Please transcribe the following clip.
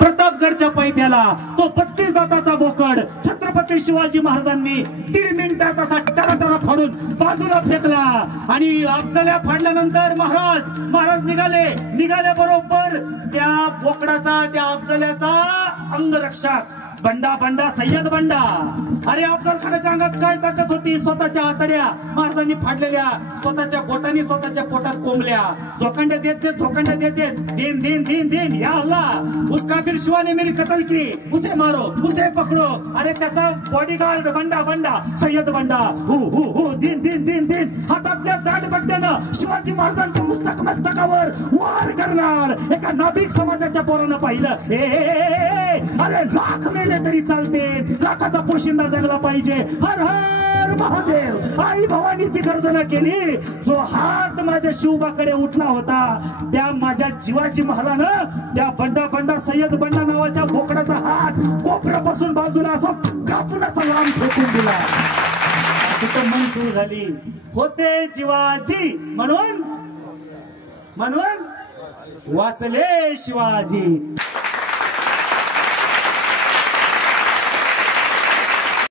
प्रतापगडच्या पैठ्याला तो 32 दाताचा बोकड छत्रपती शिवाजी महाराजांनी 1.5 मिनिटात असा टराटरा फाडून बाजूला फेकला आणि अफजल्या फाडल्यानंतर महाराज निघाले बरोबर त्या बोकडाचा त्या अफजल्याचा अंगरक्षक बंडा सय्यद बंडा. अरे अफजल खानाच्या अंगात काय ताकद होती, स्वतःच्या आतड्या महाराजांनी फाडलेल्या, स्वतःच्या बोटांनी स्वतःच्या पोटात कोंबल्या, झोकांड्या देत दिन या अल्लाह उसका फिर शिवा ने मेरी कत्ल की, उसे मारो उसे पकडो. अरे त्याचा बॉडीगार्ड बंडा सय्यद बंडा हु दिन हातातल्या दांडबट्ट्यानं शिवाजी महाराजांच्या मस्तकावर वार करणार. एका नाभिक समाजाच्या पोरानं पाहिलं, अरे लाख मेले तरी चालते, लाखाचा पोशिंदा जगला पाहिजे. हर हर महादेव. आई भवानीची गर्जना केली. जो हात माझ्या शिवबाकडे उठला होता त्या माझ्या जीवाची महालानं त्या बंडा सय्यद बंडा नावाच्या बोकडाचा हात कोपऱ्यापासून बाजूला असा कापून असा लांब फेकून दिला. तिथं मंजूर झाली होते जीवाजी म्हणून वाचले शिवाजी.